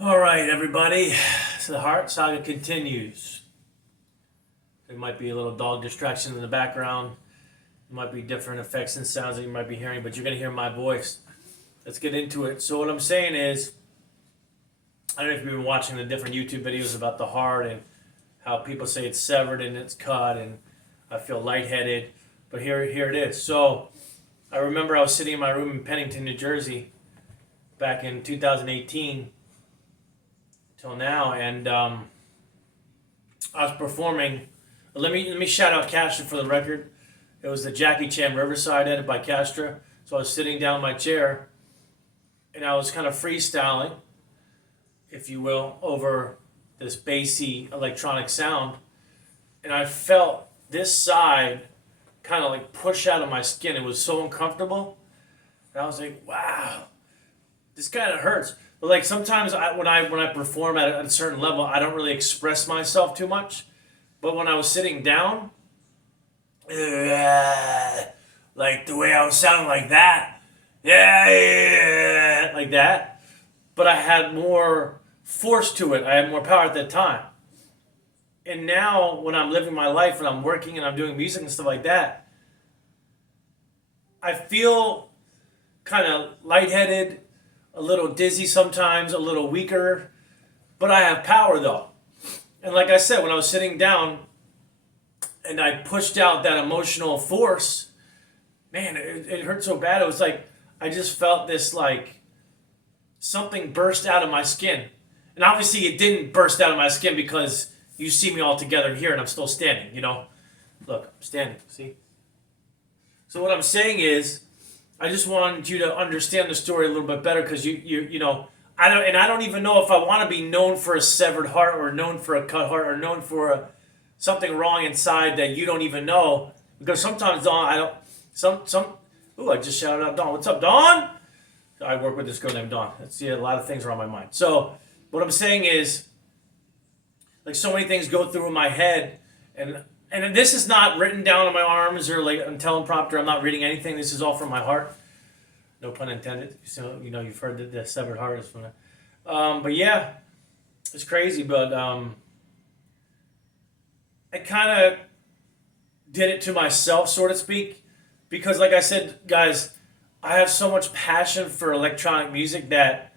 All right, everybody. So the Heart Saga continues. There might be a little dog distraction in the background. There might be different effects and sounds that you might be hearing, but you're going to hear my voice. Let's get into it. So what I'm saying is, I don't know if you've been watching the different YouTube videos about the heart and how people say it's severed and it's cut, and I feel lightheaded. But here it is. So I remember I was sitting in my room in Pennington, New Jersey, back in 2018 till now, and I was performing. Let me shout out Castra for the record. It was the Jackie Chan Riverside edit by Castra. So I was sitting down in my chair, and I was kind of freestyling, if you will, over this bassy electronic sound, and I felt this side kind of like push out of my skin. It was so uncomfortable, and I was like, "Wow, this kind of hurts." But like sometimes when I perform at a certain level, I don't really express myself too much. But when I was sitting down, like the way I was sounding like that, yeah, like that. But I had more force to it. I had more power at that time. And now when I'm living my life and I'm working and I'm doing music and stuff like that, I feel kind of lightheaded, a little dizzy sometimes, a little weaker, but I have power though. And like I said, when I was sitting down and I pushed out that emotional force, man, it hurt so bad. It was like I just felt this like something burst out of my skin. And obviously it didn't burst out of my skin because you see me all together here and I'm still standing, you know? Look, I'm standing, see? So what I'm saying is, I just wanted you to understand the story a little bit better because you know, I don't even know if I want to be known for a severed heart or known for a cut heart or known for something wrong inside that you don't even know, because sometimes Dawn, I don't I just shouted out Dawn. What's up, Dawn? I work with this girl named Dawn. A lot of things are on my mind. So what I'm saying is, like, so many things go through my head, and this is not written down on my arms or like on teleprompter. I'm not reading anything. This is all from my heart. No pun intended. So, you know, you've heard that the severed heart is from it. But yeah, it's crazy. But I kind of did it to myself, so to speak, because like I said, guys, I have so much passion for electronic music that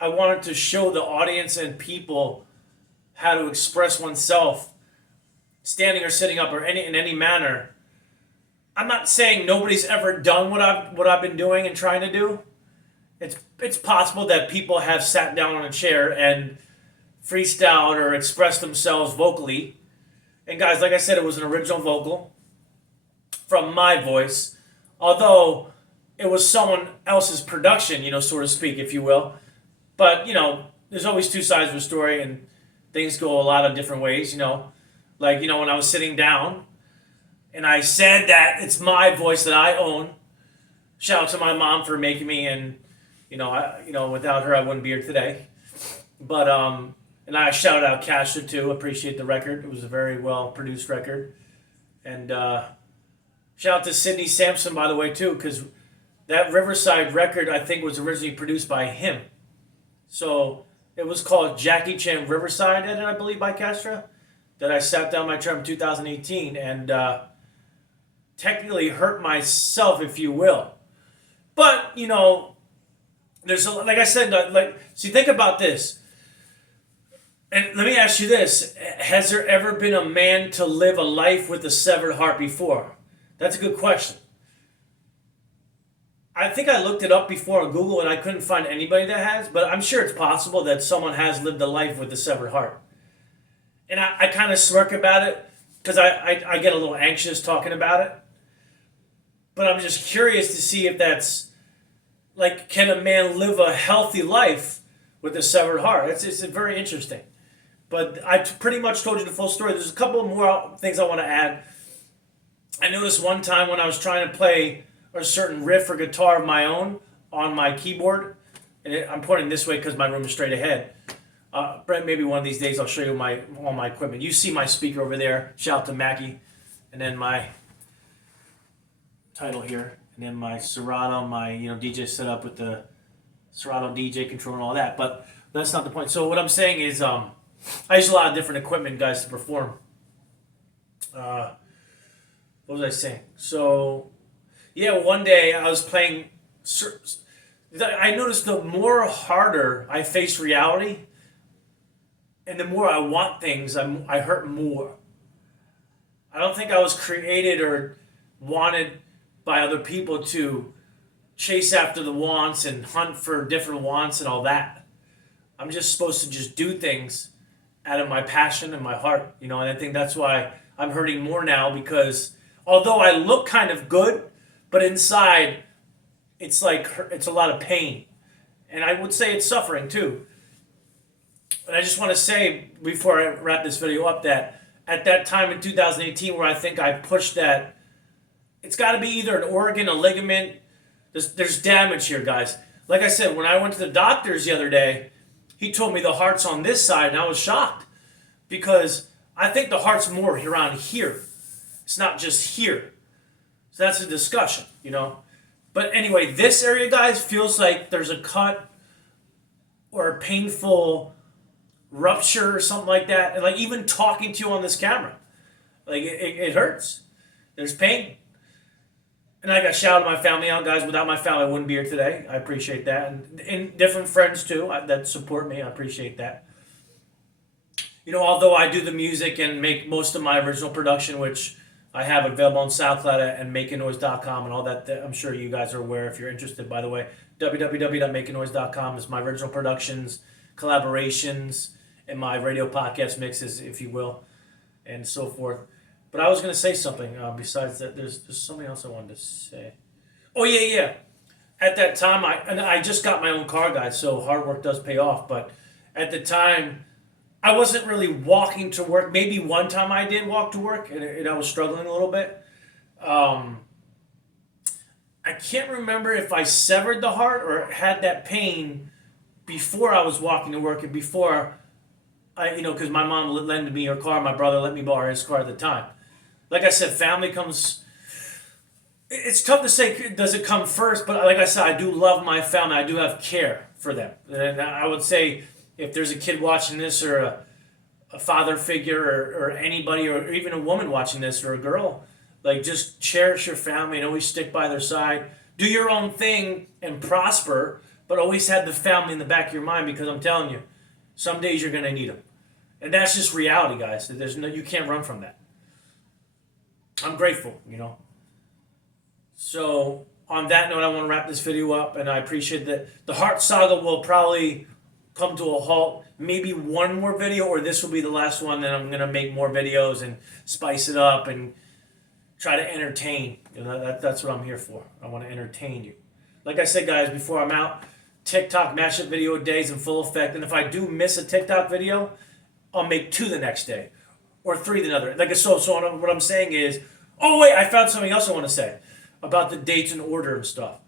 I wanted to show the audience and people how to express oneself, standing or sitting up or in any manner. I'm not saying nobody's ever done what I've been doing and trying to do. It's possible that people have sat down on a chair and freestyled or expressed themselves vocally. And guys, like I said, it was an original vocal from my voice, although it was someone else's production, you know, so to speak, if you will. But, you know, there's always two sides of a story, and things go a lot of different ways, you know. Like, you know, when I was sitting down and I said that it's my voice that I own, shout out to my mom for making me, and, without her I wouldn't be here today. But, and I shout out Castra too, appreciate the record. It was a very well produced record. And shout out to Sidney Sampson, by the way, too, because that Riverside record, I think, was originally produced by him. So it was called Jackie Chan Riverside edit, I believe, by Castra, that I sat down my chair in 2018 and technically hurt myself, if you will. But, you know, like I said, see, think about this. And let me ask you this. Has there ever been a man to live a life with a severed heart before? That's a good question. I think I looked it up before on Google and I couldn't find anybody that has, but I'm sure it's possible that someone has lived a life with a severed heart. And I kind of smirk about it because I get a little anxious talking about it. But I'm just curious to see if that's, like, can a man live a healthy life with a severed heart? It's very interesting. But I pretty much told you the full story. There's a couple more things I want to add. I noticed one time when I was trying to play a certain riff or guitar of my own on my keyboard, and I'm pointing this way because my room is straight ahead. Maybe one of these days I'll show you all my equipment. You see my speaker over there. Shout out to Maken. And then my title here. And then my Serato, my DJ setup with the Serato DJ control and all that. But that's not the point. So what I'm saying is, I use a lot of different equipment, guys, to perform. What was I saying? So, yeah, one day I was playing. I noticed the more harder I face reality, and the more I want things, I hurt more. I don't think I was created or wanted by other people to chase after the wants and hunt for different wants and all that. I'm just supposed to just do things out of my passion and my heart, and I think that's why I'm hurting more now, because although I look kind of good, but inside it's like it's a lot of pain, and I would say it's suffering too. And I just want to say before I wrap this video up that at that time in 2018 where I think I pushed that, it's got to be either an organ, a ligament. There's damage here, guys. Like I said, when I went to the doctors the other day, he told me the heart's on this side, and I was shocked because I think the heart's more around here. It's not just here. So that's a discussion, But anyway, this area, guys, feels like there's a cut or a painful rupture or something like that. And like even talking to you on this camera, like it hurts. There's pain. And I got shouted my family out, guys. Without my family, I wouldn't be here today. I appreciate that. And different friends, too, that support me. I appreciate that. Although I do the music and make most of my original production, which I have available on SoundCloud and MakenNoise.com and all that. I'm sure you guys are aware if you're interested, by the way. www.makennoise.com is my original productions, collaborations, and my radio podcast mixes, if you will, and so forth. But I was going to say something besides that. There's something else I wanted to say. Oh, yeah. At that time, I just got my own car, guys, so hard work does pay off. But at the time, I wasn't really walking to work. Maybe one time I did walk to work, and I was struggling a little bit. I can't remember if I severed the heart or had that pain before I was walking to work and before because my mom lent me her car. My brother let me borrow his car at the time. Like I said, family comes. It's tough to say, does it come first? But like I said, I do love my family. I do have care for them. And I would say if there's a kid watching this or a father figure or anybody or even a woman watching this or a girl, like just cherish your family and always stick by their side. Do your own thing and prosper, but always have the family in the back of your mind, because I'm telling you, some days you're going to need them. And that's just reality, guys. You can't run from that. I'm grateful, So on that note, I want to wrap this video up, and I appreciate that the Heart Saga will probably come to a halt. Maybe one more video, or this will be the last one. Then I'm going to make more videos and spice it up and try to entertain. That's what I'm here for. I want to entertain you. Like I said, guys, before I'm out, TikTok mashup video days in full effect. And if I do miss a TikTok video, I'll make 2 the next day. Or 3 the other. So what I'm saying is, oh wait, I found something else I want to say about the dates and order and stuff.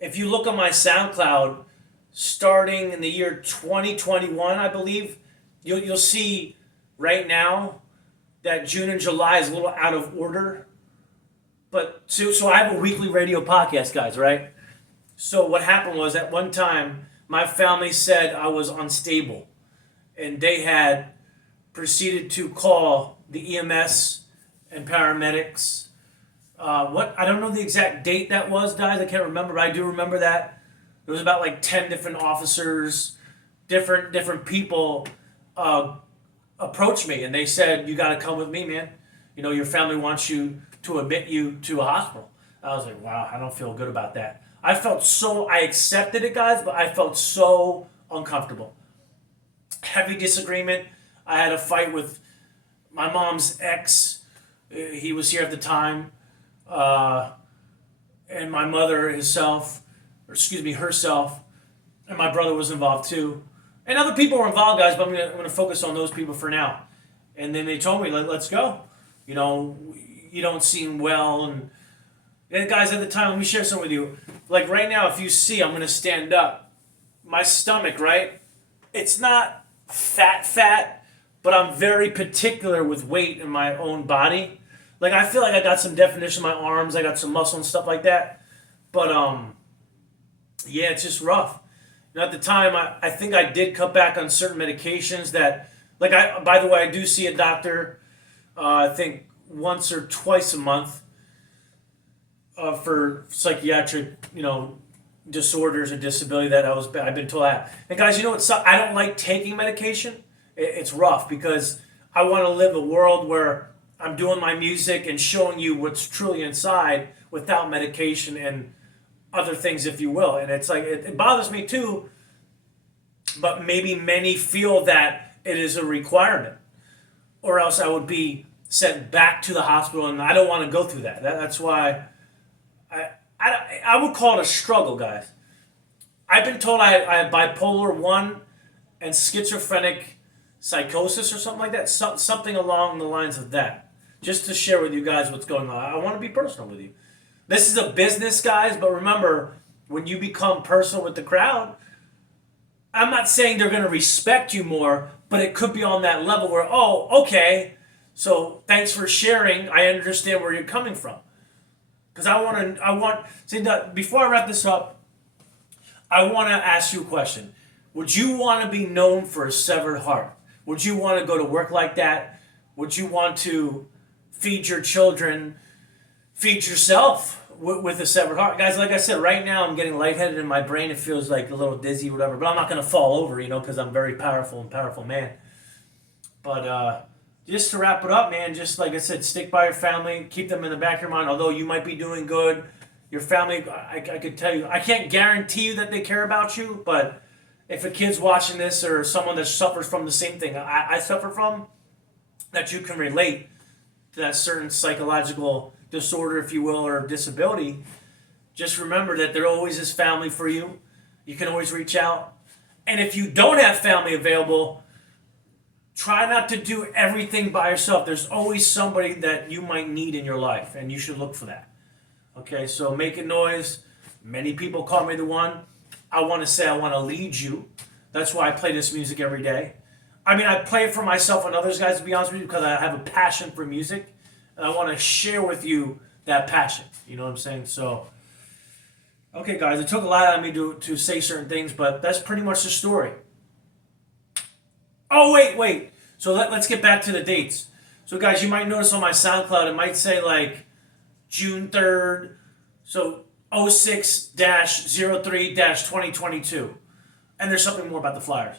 If you look on my SoundCloud, starting in the year 2021, I believe, you'll see right now that June and July is a little out of order. But so I have a weekly radio podcast, guys, right? So what happened was at one time, my family said I was unstable, and they had proceeded to call the EMS and paramedics. I don't know the exact date that was, guys. I can't remember, but I do remember that. There was about like 10 different officers, different people approached me, and they said, "You got to come with me, man. Your family wants you to admit you to a hospital." I was like, wow, I don't feel good about that. I accepted it, guys, but I felt so uncomfortable. Heavy disagreement. I had a fight with my mom's ex. He was here at the time. And my mother herself, and my brother was involved too. And other people were involved, guys, but I'm going to focus on those people for now. And then they told me, let's go. You don't seem well. And guys, at the time, let me share something with you. Like right now, if you see, I'm going to stand up. My stomach, right? It's not fat, but I'm very particular with weight in my own body. Like I feel like I got some definition in my arms. I got some muscle and stuff like that. But Yeah, it's just rough. At the time, I think I did cut back on certain medications that, like, by the way, I do see a doctor, I think once or twice a month for psychiatric, disorders or disability that I've been told I have. And guys, you know what? I don't like taking medication. It's rough because I want to live a world where I'm doing my music and showing you what's truly inside without medication and other things, if you will. And it's like it bothers me too, but maybe many feel that it is a requirement, or else I would be sent back to the hospital, and I don't want to go through that. That's why I would call it a struggle, guys. I've been told I have bipolar 1 and schizophrenic psychosis or something like that. Something along the lines of that. Just to share with you guys what's going on. I want to be personal with you. This is a business, guys, but remember, when you become personal with the crowd, I'm not saying they're going to respect you more, but it could be on that level where, oh, okay, so thanks for sharing. I understand where you're coming from. Because before I wrap this up, I want to ask you a question. Would you want to be known for a severed heart? Would you want to go to work like that? Would you want to feed your children, feed yourself with a severed heart? Guys, like I said, right now I'm getting lightheaded in my brain. It feels like a little dizzy, whatever. But I'm not going to fall over, because I'm very powerful man. But just to wrap it up, man, just like I said, stick by your family. Keep them in the back of your mind. Although you might be doing good, your family, I could tell you, I can't guarantee you that they care about you, but if a kid's watching this or someone that suffers from the same thing I suffer from, that you can relate to that certain psychological disorder, if you will, or disability, just remember that there always is family for you. You can always reach out. And if you don't have family available, try not to do everything by yourself. There's always somebody that you might need in your life, and you should look for that. Okay, so making noise. Many people call me the one. I want to say I want to lead you. That's why I play this music every day. I mean, I play it for myself and others, guys, to be honest with you, because I have a passion for music, and I want to share with you that passion. You know what I'm saying? So, okay, guys, it took a lot out of me to say certain things, but that's pretty much the story. Oh, wait. So let's get back to the dates. So, guys, you might notice on my SoundCloud, it might say like June 3rd, so 06-03-2022. And there's something more about the Flyers.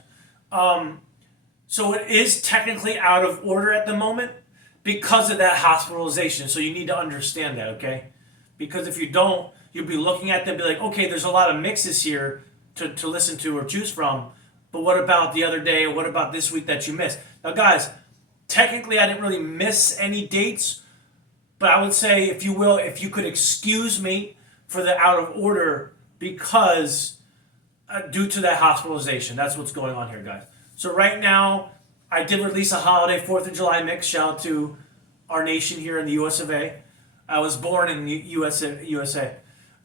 So it is technically out of order at the moment because of that hospitalization. So you need to understand that, okay? Because if you don't, you'll be looking at them and be like, okay, there's a lot of mixes here to listen to or choose from. But what about the other day, or what about this week that you missed? Now, guys, technically I didn't really miss any dates, but I would say, if you will, if you could excuse me for the out of order because due to that hospitalization. That's what's going on here, guys. So right now, I did release a holiday 4th of July mix. Shout out to our nation here in the US of A. I was born in the USA.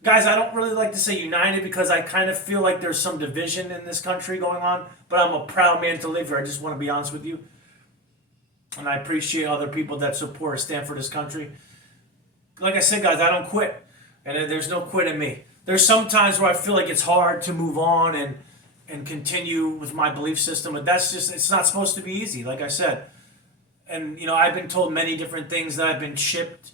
Guys, I don't really like to say united because I kind of feel like there's some division in this country going on, but I'm a proud man to live here. I just want to be honest with you. And I appreciate other people that support or stand for this country. Like I said, guys, I don't quit. And there's no quit in me. There's some times where I feel like it's hard to move on and continue with my belief system, but that's just, it's not supposed to be easy, like I said. And, I've been told many different things that I've been shipped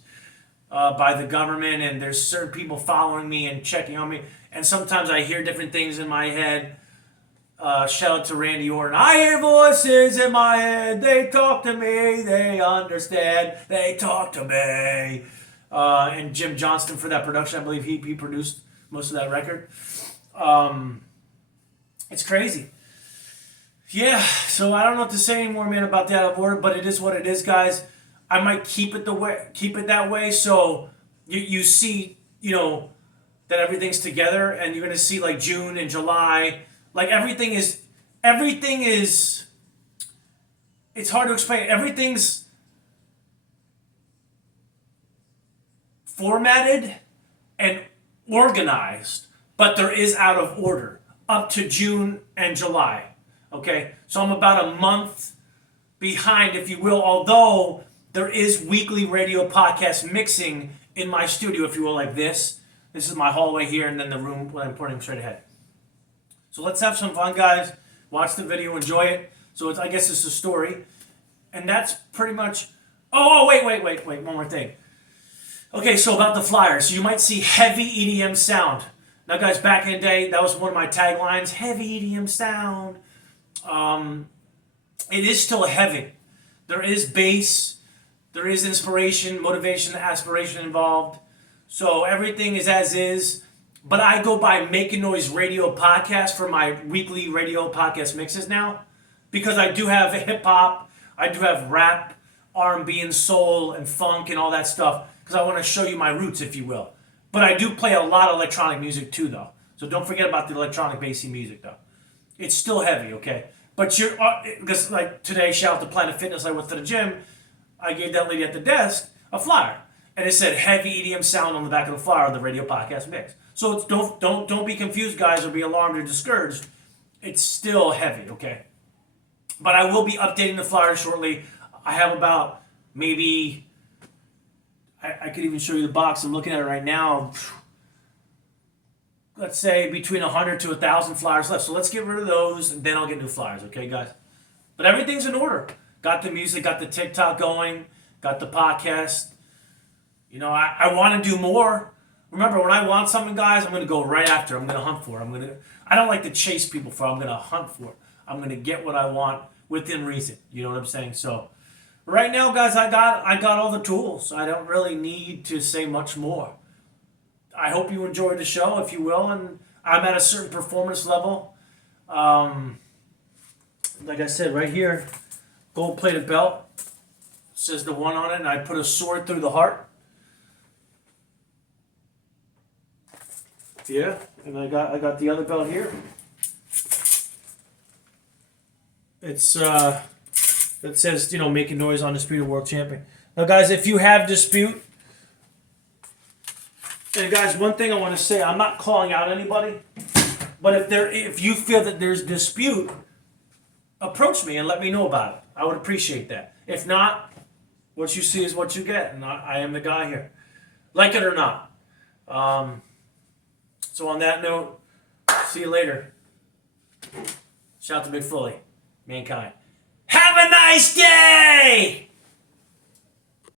by the government, and there's certain people following me and checking on me. And sometimes I hear different things in my head. Shout out to Randy Orton. I hear voices in my head. They talk to me. They understand. They talk to me. And Jim Johnston for that production. I believe he produced most of that record. It's crazy. Yeah, so I don't know what to say anymore, man, about that out of order, but it is what it is, guys. I might keep it that way, so you see, that everything's together, and you're gonna see like June and July, like everything is. It's hard to explain. Everything's formatted and organized, but there is out of order up to June and July. Okay, so I'm about a month behind, if you will, although there is weekly radio podcast mixing in my studio, if you will, like this. This is my hallway here, and then the room when I'm pointing straight ahead. So let's have some fun, guys. Watch the video, enjoy it. So I guess it's a story. And that's pretty much... Oh, wait. One more thing. Okay, so about the flyers. So you might see heavy EDM sound. Now, guys, back in the day, that was one of my taglines. Heavy EDM sound. It is still heavy. There is bass. There is inspiration, motivation, aspiration involved. So everything is as is. But I go by Maken Noise Radio Podcast for my weekly radio podcast mixes now. Because I do have hip-hop. I do have rap, R&B, and soul, and funk, and all that stuff. Because I want to show you my roots, if you will. But I do play a lot of electronic music, too, though. So don't forget about the electronic bassy music, though. It's still heavy, okay? But you're... Because, like, today, shout out to Planet Fitness. I went to the gym. I gave that lady at the desk a flyer. And it said heavy EDM sound on the back of the flyer of the radio podcast mix. So it's, don't be confused, guys, or be alarmed or discouraged. It's still heavy, okay? But I will be updating the flyer shortly. I have about maybe... I could even show you the box. I'm looking at it right now. Let's say between 100 to 1,000 flyers left. So let's get rid of those, and then I'll get new flyers, okay, guys? But everything's in order. Got the music, got the TikTok going, got the podcast. You know, I want to do more. Remember, when I want something, guys, I'm going to go right after. I'm going to hunt for it. I don't like to chase people for it. I'm going to hunt for it. I'm going to get what I want within reason. You know what I'm saying? So, right now, guys, I got all the tools. I don't really need to say much more. I hope you enjoyed the show, if you will, and I'm at a certain performance level. Like I said, right here, gold-plated belt. Says the one on it, and I put a sword through the heart. Yeah, and I got the other belt here. It's it says, you know, Making Noise, Undisputed World Champion. Now, guys, if you have dispute, and guys, one thing I want to say, I'm not calling out anybody, but if you feel that there's dispute, approach me and let me know about it. I would appreciate that. If not, what you see is what you get, and I am the guy here, like it or not. So on that note, see you later. Shout out to Big Fully, Mankind. Have a nice day!